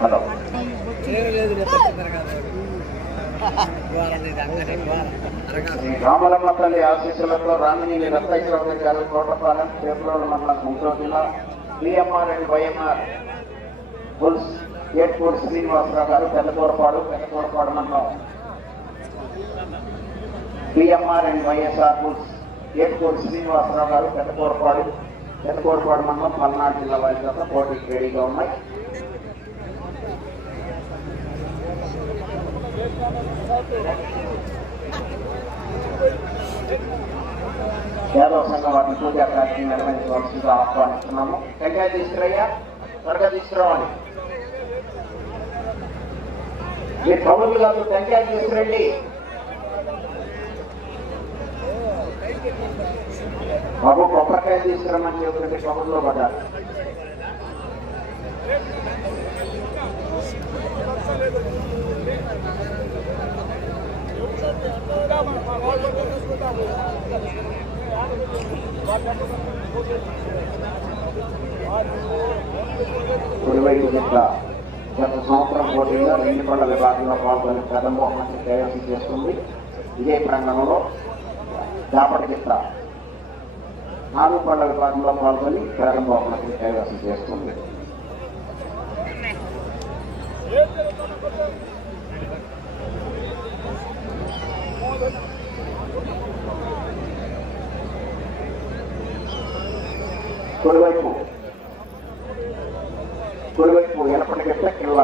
Hello Shri Ramalamma తల్లి ఆశీస్సులతో రామిని రత్నచౌదరి గారు కోటపాలెం పేపరోలు మండలం గుంటూరు జిల్లా బిఎంఆర్ అండ్ వైఎంఆర్ బుల్స్ ఏట్పూర్ శ్రీనివాసరావు గారు పెద్దకూరపాడు పెద్దకూరపాడు మండలం. బిఎంఆర్ అండ్ వైఎస్ఆర్ బుల్స్ ఏట్పూర్ శ్రీనివాసరావు గారు పెద్దకూరపాడు పెద్దకూరపాడు మండలం పల్నాడు జిల్లా వారి చేత పోటీకి రెడీగా ఉన్నాయి. యాదవ సంఘం వారిని పూజా కార్యక్రమం నిర్వహించవలసిందిగా ఆహ్వానిస్తున్నాము. టెంకాయ తీసుకురయ్యా త్వరగా తీసుకురావాలి. మీ కబుర్లు గారు టెంకాయ తీసుకురండి. బాబు కొబ్బరికాయ తీసుకురమ్మని చెప్పండి కబుర్లో పడ్డారు. కుడివైపు కింద గత సంవత్సరం పోటీగా రెండు పళ్ళ విభాగంలో పాల్గొని జగన్మోహన్ బహుమతి చేస్తుంది ఇదే ప్రాంగణంలో దాపటి కింద నాలుగు పళ్ళ విభాగంలో పాల్గొని జగన్మోహన్ బహుమతి చేస్తుంది కుడివైపు. కుడివైపు ఎలపటి గిట్ట కిల్ల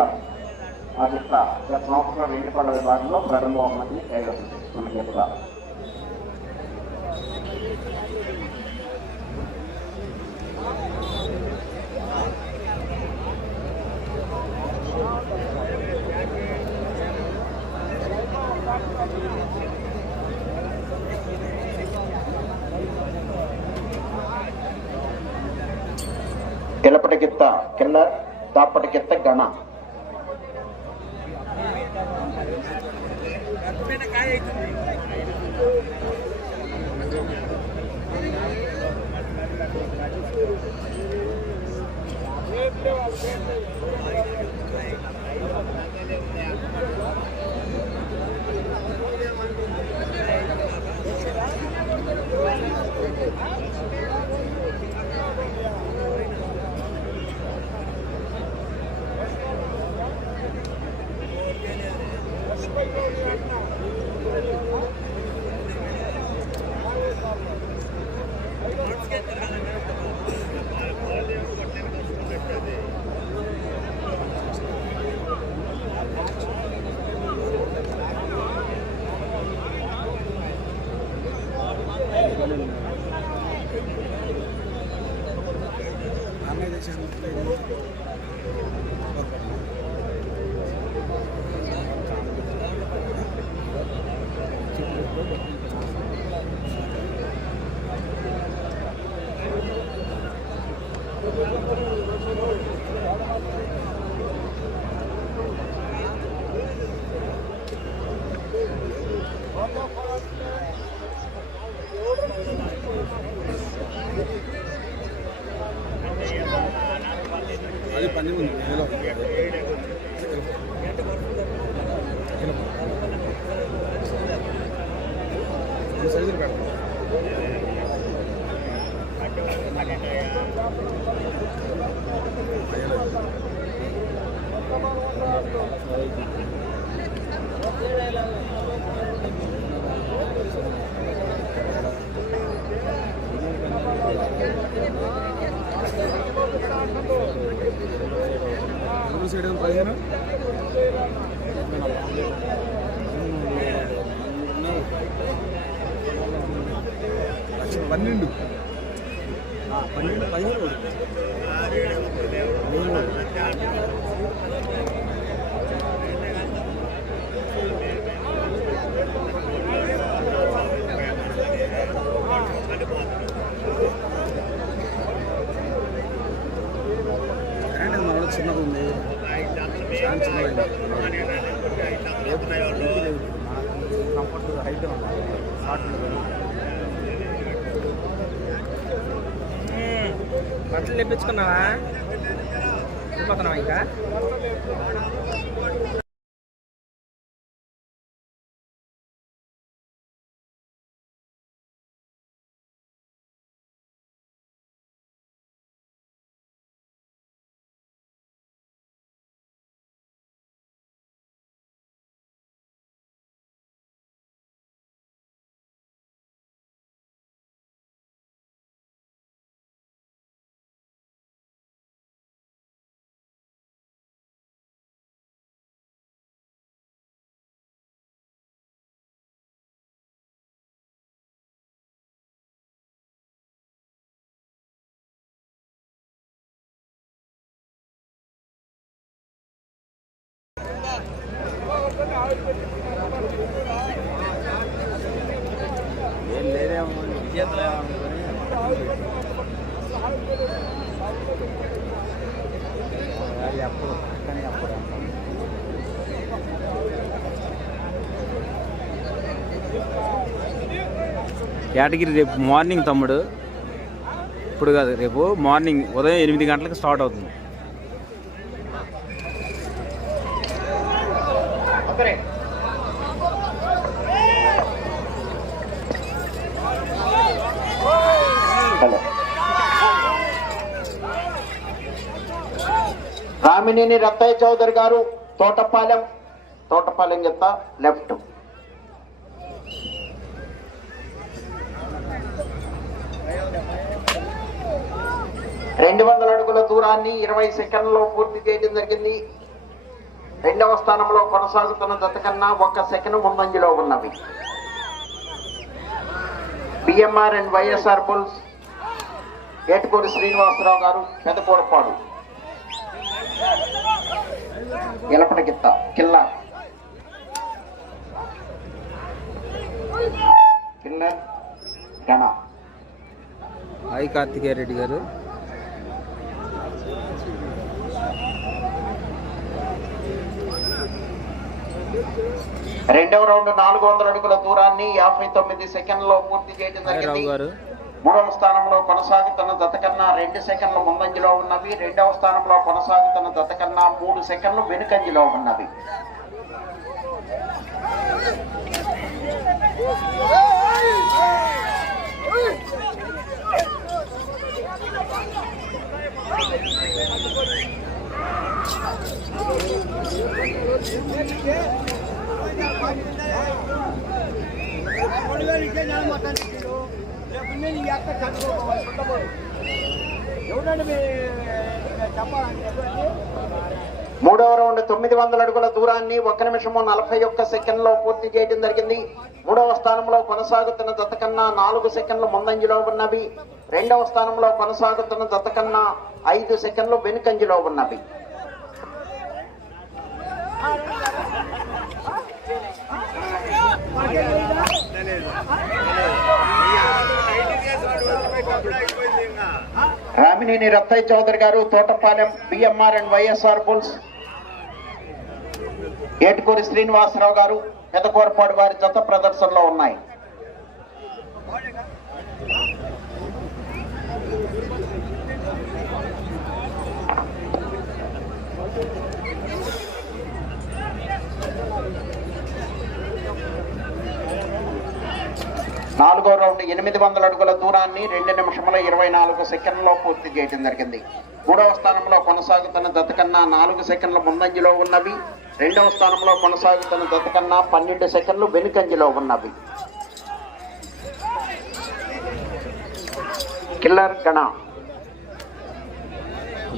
ఆ చెత్త. గత సంవత్సరం రెండు పళ్ళ విభాగంలో ప్రథమ బహుమతి కైవసం చేసుకున్న గిట్ట ఎలపటి గిత్త తాపటికిత్త కింద తాపటికిత్త గణ అది పని ఉంది నేల సైజులు పెట్టండి ఎవరు సైడ్ పదిహేను లక్ష పన్నెండు పన్నెండు పదిహేను ఏంటి చిన్నది ఉంది చాలా కంఫర్ట్ హైట్ షార్ట్ బట్టలు తెప్పించుకున్నావా? వెళ్ళిపోతున్నావా ఇంకా? ఏం లేదేమో విజేతలేమో కానీ కేటగిరీ రేపు మార్నింగ్ తమ్ముడు. ఇప్పుడు కాదు రేపు మార్నింగ్ ఉదయం ఎనిమిది గంటలకు స్టార్ట్ అవుతుంది. ఒక్కరే. రామినేని రత్తయ్య చౌదరి గారు తోటపాలెం. తోటపాలెం చెత్త లెఫ్ట్. రెండు వందల అడుగుల దూరాన్ని ఇరవై సెకండ్లో పూర్తి చేయడం జరిగింది. రెండవ స్థానంలో కొనసాగుతున్న జత కన్నా ఒక్క సెకండ్ ముందంజలో ఉన్నవి. BMR and YSR bulls Etukuri Srinivasarao గారు పెదకూరపాడు ఎలపట గిత్త కిల్లా. కిల్లర్ గణ హాయ్ కార్తికేయ రెడ్డి గారు. రెండవ రౌండ్ నాలుగు వందల అడుగుల దూరాన్ని యాభై తొమ్మిది సెకండ్లో పూర్తి చేయడం జరిగింది మూడవ స్థానంలో కొనసాగుతున్న జత కన్నా రెండు సెకండ్లు ముందంజలో ఉన్నవి రెండవ స్థానంలో కొనసాగుతున్న జత కన్నా మూడు సెకండ్లు వెనుకంజలో ఉన్నవి మూడవ రౌండ్ తొమ్మిది వందల అడుగుల దూరాన్ని ఒక నిమిషము నలభై ఒక్క సెకండ్లో పూర్తి చేయడం జరిగింది మూడవ స్థానంలో కొనసాగుతున్న జత కన్నా నాలుగు సెకండ్లు ముందంజలో ఉన్నవి రెండవ స్థానంలో కొనసాగుతున్న జత కన్నా ఐదు సెకండ్లు వెనుకంజలో ఉన్నవి Ramineni Rattaiah Chowdary garu Thotapalem BMR and YSR bulls Etukuri Srinivasarao garu Pedakurapadu వారి జత ప్రదర్శనలో ఉన్నాయి. నాలుగో రౌండ్ ఎనిమిది వందల అడుగుల దూరాన్ని రెండు నిమిషముల ఇరవై నాలుగు సెకండ్లో పూర్తి చేయడం జరిగింది. మూడవ స్థానంలో కొనసాగుతున్న జత కన్నా నాలుగు సెకండ్ల ముందంజలో ఉన్నవి. రెండవ స్థానంలో కొనసాగుతున్న జత కన్నా పన్నెండు సెకండ్లు వెనుకంజలో ఉన్నవి. కిల్లర్ గణ.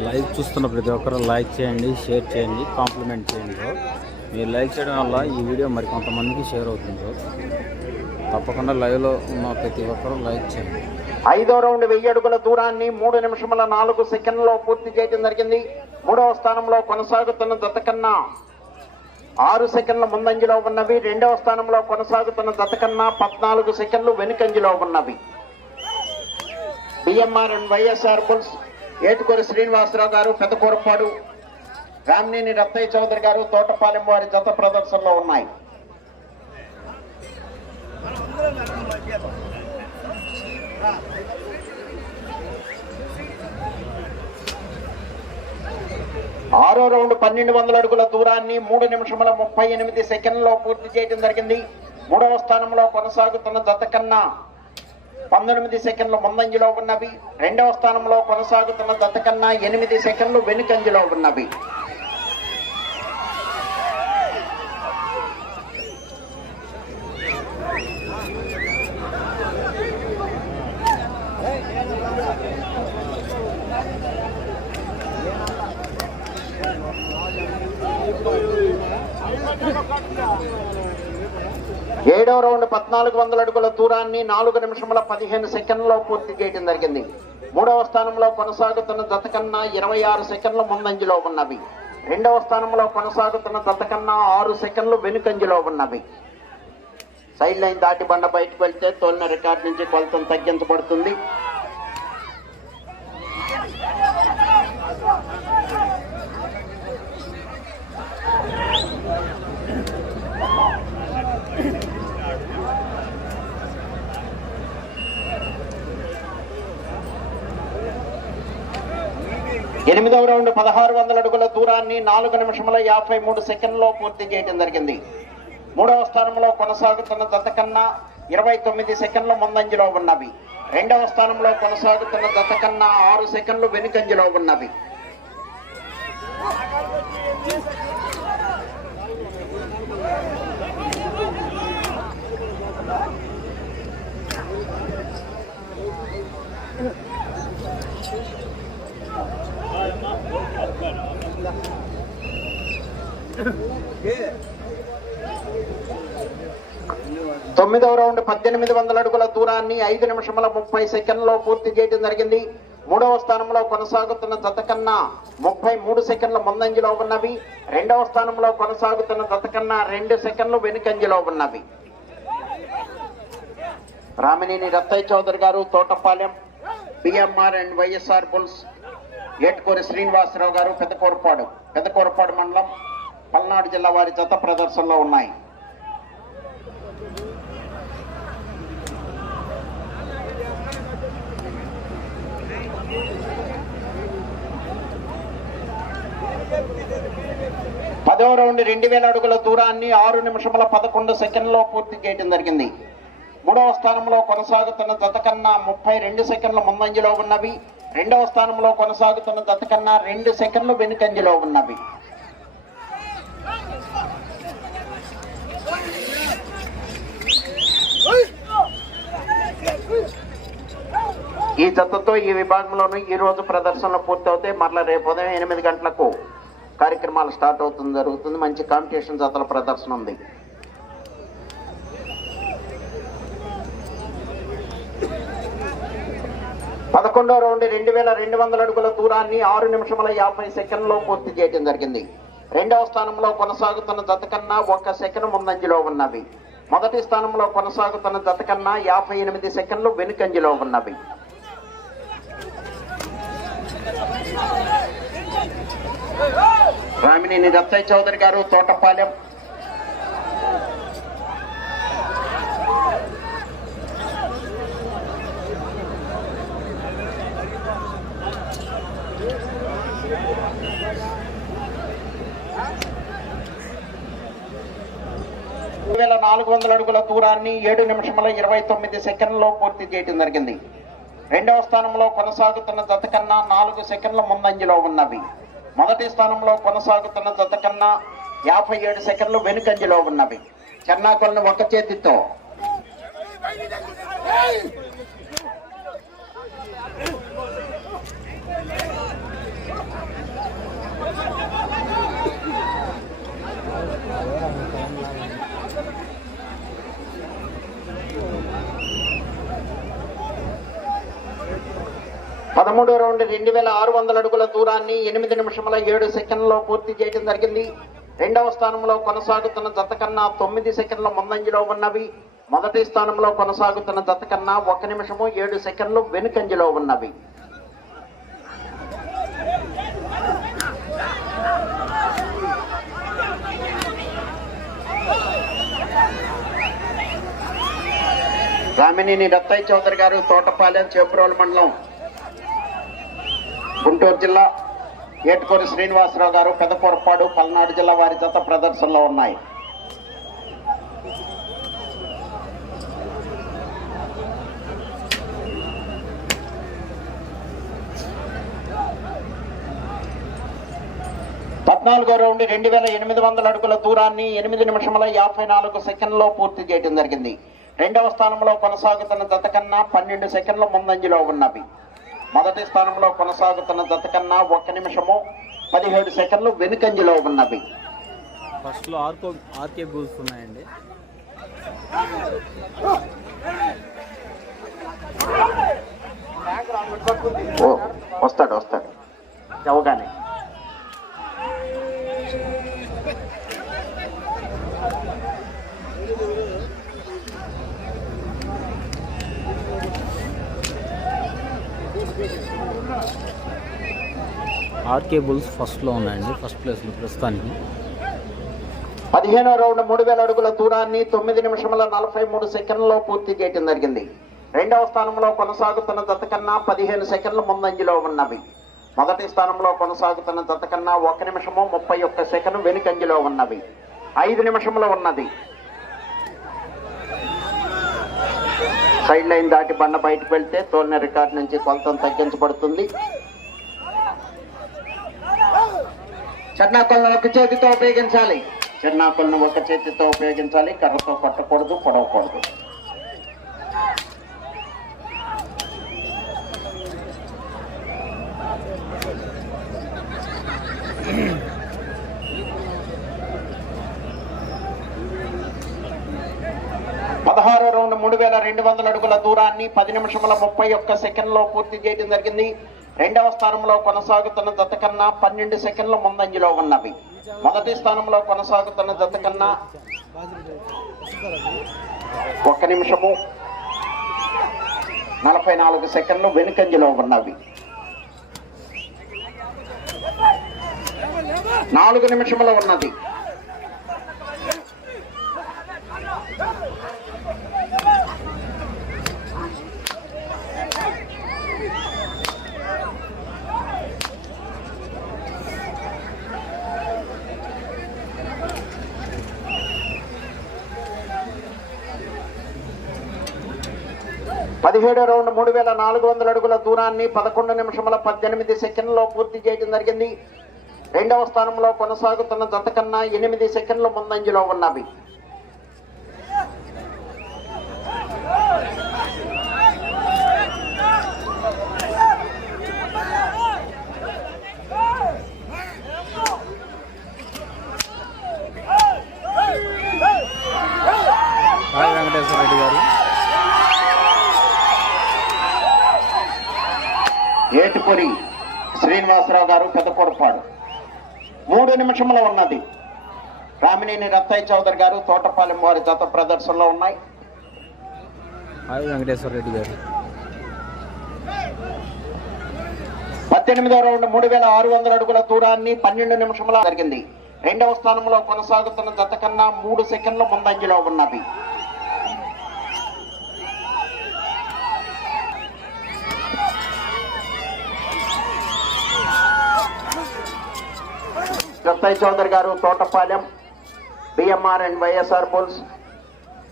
లైవ్ చూస్తున్న ప్రతి ఒక్కరు లైక్ చేయండి షేర్ చేయండి కాంప్లిమెంట్ చేయండి మీరు లైక్ చేయడం వల్ల ఈ వీడియో మరి కొంతమందికి షేర్ అవుతుంది తప్పకుండా లైవ్లో ఉన్న ప్రతి ఒక్కరూ లైక్ చేయండి. ఐదో రౌండ్ వెయ్యి అడుగుల దూరాన్ని మూడు నిమిషముల నాలుగు సెకండ్లలో పూర్తి చేయడం జరిగింది. మూడవ స్థానంలో కొనసాగుతున్న జత కన్నా ఆరు సెకండ్ల ముందంజలో ఉన్నవి. రెండవ స్థానంలో కొనసాగుతున్న జత కన్నా పద్నాలుగు సెకండ్లు వెనుకంజలో ఉన్నవి. BMR and YSR bulls Etukuri Srinivasarao garu Peddakurapadu Ramineni Rattaiah Chowdary గారు తోటపాలెం వారి జత ప్రదర్శనలో ఉన్నాయి. ఆరో రౌండ్ పన్నెండు వందల అడుగుల దూరాన్ని మూడు నిమిషముల ముప్పై ఎనిమిది సెకండ్లో పూర్తి చేయడం జరిగింది. మూడవ స్థానంలో కొనసాగుతున్న జత కన్నా పంతొమ్మిది సెకండ్లు ముందంజలో ఉన్నవి. రెండవ స్థానంలో కొనసాగుతున్న జత కన్నా ఎనిమిది సెకండ్లు వెనుకంజలో ఉన్నవి. ఏడవ రౌండ్ పద్నాలుగు వందల అడుగుల దూరాన్ని నాలుగు నిమిషముల పదిహేను సెకండ్లో పూర్తి చేయడం జరిగింది. మూడవ స్థానంలో కొనసాగుతున్న జత కన్నా ఇరవై ఆరు సెకండ్లు ముందంజలో ఉన్నవి. రెండవ స్థానంలో కొనసాగుతున్న జత కన్నా ఆరు సెకండ్లు వెనుకంజలో ఉన్నవి. సైడ్ లైన్ దాటి బండ బయటకు వెళ్తే తోలిన రికార్డ్ నుంచి కొలతం తగ్గించబడుతుంది. ఎనిమిదవ రౌండ్ పదహారు వందల అడుగుల దూరాన్ని నాలుగు నిమిషముల యాభై మూడు సెకండ్లో పూర్తి చేయడం జరిగింది. మూడవ స్థానంలో కొనసాగుతున్న జత కన్నా ఇరవై తొమ్మిది సెకండ్ల ముందంజలో ఉన్నవి. రెండవ స్థానంలో కొనసాగుతున్న జత కన్నా ఆరు సెకండ్లు వెనుకంజలో ఉన్నవి. తొమ్మిదవ రౌండ్ పద్దెనిమిది వందల అడుగుల దూరాన్ని ఐదు నిమిషముల ముప్పై సెకండ్లో పూర్తి చేయడం జరిగింది. మూడవ స్థానంలో కొనసాగుతున్న జత కన్నా ముప్పై మూడు సెకండ్ల ముందంజలో ఉన్నవి. రెండవ స్థానంలో కొనసాగుతున్న జత కన్నా రెండు సెకండ్లు వెనుకంజలో ఉన్నవి. Ramineni Rattaiah Chowdary garu Thotapalem BMR and YSR bulls Etukuri Srinivasarao garu Peddakurapadu Peddakurapadu మండలం పల్నాడు జిల్లా వారి జత ప్రదర్శనలో ఉన్నాయి. పదవ రౌండ్ రెండు వేల అడుగుల దూరాన్ని ఆరు నిమిషముల పదకొండు సెకండ్లో పూర్తి చేయడం జరిగింది. మూడవ స్థానంలో కొనసాగుతున్న జత కన్నా ముప్పై రెండు సెకండ్ల ముందంజలో ఉన్నవి. రెండవ స్థానంలో కొనసాగుతున్న జత కన్నా రెండు సెకండ్లు వెనుకంజలో ఉన్నవి. ఈ జతతో ఈ విభాగంలోనూ ఈ రోజు ప్రదర్శనలు పూర్తవుతాయి. మరలా రేపు ఉదయం ఎనిమిది గంటలకు కార్యక్రమాలు స్టార్ట్ అవుతుంది జరుగుతుంది. మంచి కాంపిటీషన్ జతల ప్రదర్శన ఉంది. పదకొండో రౌండ్ రెండు వేల రెండు వందల అడుగుల దూరాన్ని ఆరు నిమిషముల యాభై సెకండ్లో పూర్తి చేయడం జరిగింది. రెండవ స్థానంలో కొనసాగుతున్న జత కన్నా ఒక్క సెకండ్ ముందంజలో ఉన్నవి. మొదటి స్థానంలో కొనసాగుతున్న జత కన్నా యాభై ఎనిమిది సెకండ్లు వెనుకంజలో ఉన్నవి. రామినేని దత్తయ్య చౌదరి గారు తోటపాలెం. వేల నాలుగు వందల అడుగుల దూరాన్ని ఏడు నిమిషముల ఇరవై తొమ్మిది సెకండ్లో పూర్తి చేయడం జరిగింది. రెండవ స్థానంలో కొనసాగుతున్న జత కన్నా నాలుగు సెకండ్ల ముందంజలో ఉన్నవి. మొదటి స్థానంలో కొనసాగుతున్న జత కన్నా యాభై ఏడు సెకండ్లు వెనుకంజలో ఉన్నవి. చెన్నాకొలను ఒక చేతితో. మూడు రౌండ్ రెండు వేల ఆరు వందల అడుగుల దూరాన్ని ఎనిమిది నిమిషముల ఏడు సెకండ్లో పూర్తి చేయడం జరిగింది. రెండవ స్థానంలో కొనసాగుతున్న జత కన్నా తొమ్మిది సెకండ్ల ముందంజలో ఉన్నవి. మొదటి స్థానంలో కొనసాగుతున్న జత కన్నా ఒక నిమిషము ఏడు సెకండ్లు వెనుకంజలో ఉన్నవి. రామినేని రత్తయ్య చౌదరి గారు తోటపాలెం చేపురోలు మండలం గుంటూరు జిల్లా ఏటుకోని శ్రీనివాసరావు గారు పెదకూరపాడు పల్నాడు జిల్లా వారి జత ప్రదర్శనలో ఉన్నాయి. పద్నాలుగో రౌండ్ రెండు వేల ఎనిమిది వందల అడుగుల దూరాన్ని ఎనిమిది నిమిషముల యాభై నాలుగు సెకండ్లో పూర్తి చేయడం జరిగింది. రెండవ స్థానంలో కొనసాగుతున్న జత కన్నా పన్నెండు సెకండ్ల ముందంజలో ఉన్నవి. మొదటి స్థానంలో కొనసాగుతున్న జత కన్నా ఒక్క నిమిషము పదిహేడు సెకండ్లు వెనుకంజలో ఉన్నవి. ఫస్ట్లో ఆర్కో ఆర్కే బూల్స్ ఉన్నాయండి. వస్తాడు వస్తాడు. చవగానే ఆర్కే బుల్స్ ఫస్ట్లో ఉన్నాయండి ఫస్ట్ ప్లేస్లో ప్రస్తుతానికి. పదిహేనో రౌండ్ మూడు వేల అడుగుల దూరాన్ని తొమ్మిది నిమిషముల నలభై మూడు సెకండ్లలో పూర్తి చేయడం జరిగింది. రెండవ స్థానంలో కొనసాగుతున్న దత్త కన్నా పదిహేను సెకండ్ల ముందంజలో ఉన్నవి. మొదటి స్థానంలో కొనసాగుతున్న జత కన్నా ఒక నిమిషము ముప్పై ఒక్క సెకండ్ వెనుకంజలో ఉన్నవి. ఐదు నిమిషములు ఉన్నది. సైడ్ లైన్ దాటి బండ బయటకు వెళ్తే తోలిన రికార్డు నుంచి కొలతం తగ్గించబడుతుంది. చెన్నాకొలను ఒక చేతితో ఉపయోగించాలి. చెన్నాకొలను ఒక చేతితో ఉపయోగించాలి. కర్రతో కొట్టకూడదు పొడవకూడదు. పదహారో రౌండ్ మూడు వేల రెండు వందల అడుగుల దూరాన్ని పది నిమిషముల ముప్పై ఒక్క సెకండ్లో పూర్తి చేయడం జరిగింది. రెండవ స్థానంలో కొనసాగుతున్న జత కన్నా పన్నెండు సెకండ్ల ముందంజలో ఉన్నవి. మొదటి స్థానంలో కొనసాగుతున్న జత కన్నా ఒక్క నిమిషము నలభై నాలుగు సెకండ్లు వెనుకంజలో ఉన్నవి. నాలుగు నిమిషములో ఉన్నది. పదిహేడో రౌండ్ మూడు వేల నాలుగు వందల అడుగుల దూరాన్ని పదకొండు నిమిషముల పద్దెనిమిది సెకండ్లో పూర్తి చేయడం జరిగింది. రెండవ స్థానంలో కొనసాగుతున్న జత కన్నా ఎనిమిది సెకండ్లు ముందంజలో ఉన్నవి హాయ్ వెంకటేశ్వర రెడ్డి గారు ఏటుపొరి శ్రీనివాసరావు గారు పెద్దపొరపాడు మూడు నిమిషముల ఉన్నది. రామినేని రత్తయ్య చౌదరి గారు తోటపాలెం వారి జత ప్రదర్శనలో ఉన్నాయి. వెంకటేశ్వర రెడ్డి గారు. పద్దెనిమిదో రౌండ్ మూడు వేల ఆరు వందల అడుగుల దూరాన్ని పన్నెండు నిమిషముల జరిగింది. రెండవ స్థానంలో కొనసాగుతున్న జత కన్నా మూడు సెకండ్ల ముందంజలో ఉన్నవి Rattaiah Chowdary garu Thotapalem BMR and YSR bulls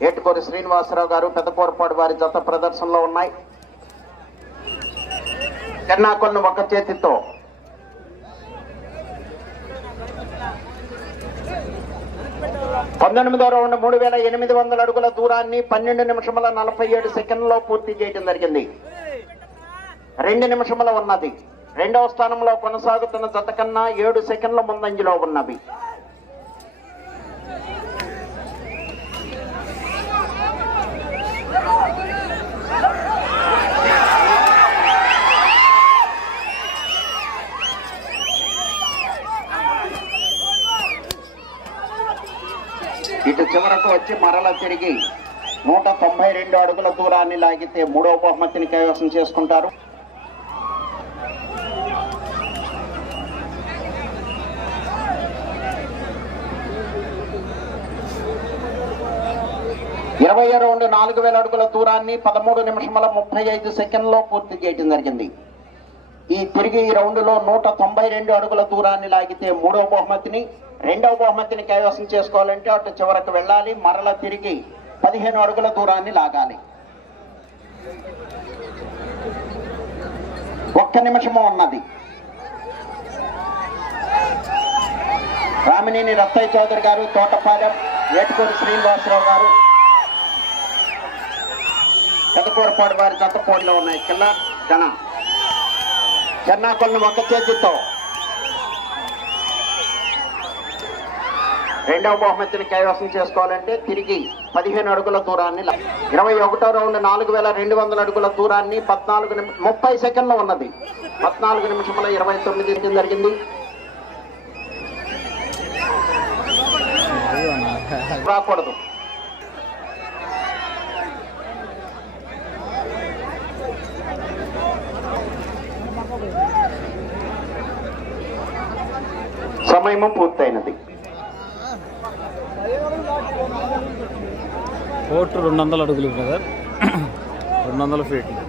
Etukuri Srinivasarao garu Peddakurapadu వారి జత ప్రదర్శనలో ఉన్నాయి. చెన్నాకొలను ఒక చేతితో. పంతొమ్మిదో రౌండ్ మూడు వేల ఎనిమిది వందల అడుగుల దూరాన్ని పన్నెండు నిమిషముల నలభై ఏడు సెకండ్లో పూర్తి చేయడం జరిగింది. రెండు నిమిషముల ఉన్నది. రెండవ స్థానంలో కొనసాగుతున్న జత కన్నా ఏడు సెకండ్ల ముందంజలో ఉన్నవి. ఇటు చివరకు వచ్చి మరల తిరిగి నూట తొంభై రెండు అడుగుల దూరాన్ని లాగితే మూడవ బహుమతిని కైవసం చేసుకుంటారు. ఇరవై రెండు నాలుగు వేల అడుగుల దూరాన్ని పదమూడు నిమిషముల ముప్పై ఐదు సెకండ్లో పూర్తి చేయడం జరిగింది. ఈ తిరిగి ఈ రౌండ్లో నూట తొంభై రెండు అడుగుల దూరాన్ని లాగితే మూడవ బహుమతిని రెండవ బహుమతిని కైవసం చేసుకోవాలంటే అటు చివరకు వెళ్ళాలి మరల తిరిగి పదిహేను అడుగుల దూరాన్ని లాగాలి. ఒక్క నిమిషము ఉన్నది. రామినేని రత్తయ్య చౌదరి గారు తోటపాలెం ఏటుకూరు శ్రీనివాసరావు గారు పెదకూరపాడు వారి జత పోటీలో ఉన్నాయి. చిన్న జన. చెన్నాకొల్ని ఒక చేతితో. రెండవ బహుమతిని కైవసం చేసుకోవాలంటే తిరిగి పదిహేను అడుగుల దూరాన్ని ఇరవై ఒకటో రౌండ్ నాలుగు వేల రెండు వందల అడుగుల దూరాన్ని పద్నాలుగు నిమిషం ముప్పై సెకండ్లు ఉన్నది. పద్నాలుగు నిమిషముల ఇరవై తొమ్మిది జరిగింది. రాకూడదు. సమయము పూర్తయినది. కోటు రెండు వందల అడుగులు బ్రదర్. రెండు వందల ఫీట్లు.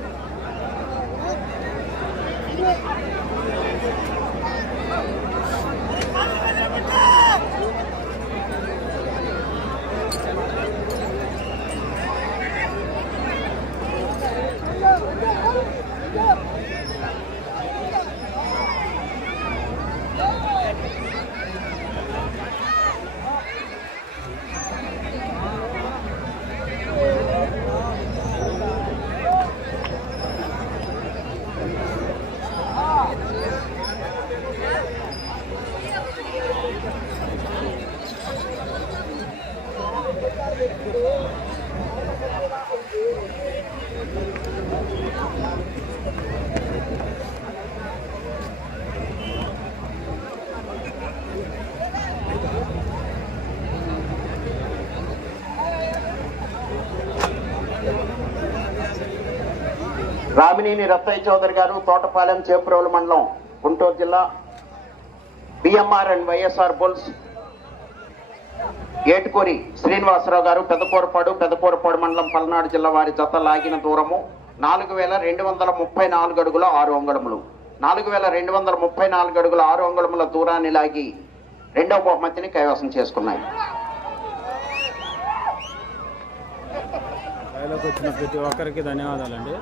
రామినేని రత్తయ్య చౌదరి గారు తోటపాలెం చేప్రోలు మండలం గుంటూరు జిల్లా BMR and YSR bulls Etukuri Srinivasarao garu Pedakurapadu Pedakurapadu మండలం పల్నాడు జిల్లా వారి జత లాగిన దూరము నాలుగు వేల రెండు వందల ముప్పై నాలుగు అడుగుల ఆరు అంగుళములు. నాలుగు వేల రెండు వందల ముప్పై నాలుగు అడుగుల ఆరు అంగుళముల దూరాన్ని లాగి రెండవ బహుమతిని కైవసం చేసుకున్నాయి. వచ్చిన ప్రతి ఒక్కరికి ధన్యవాదాలండి.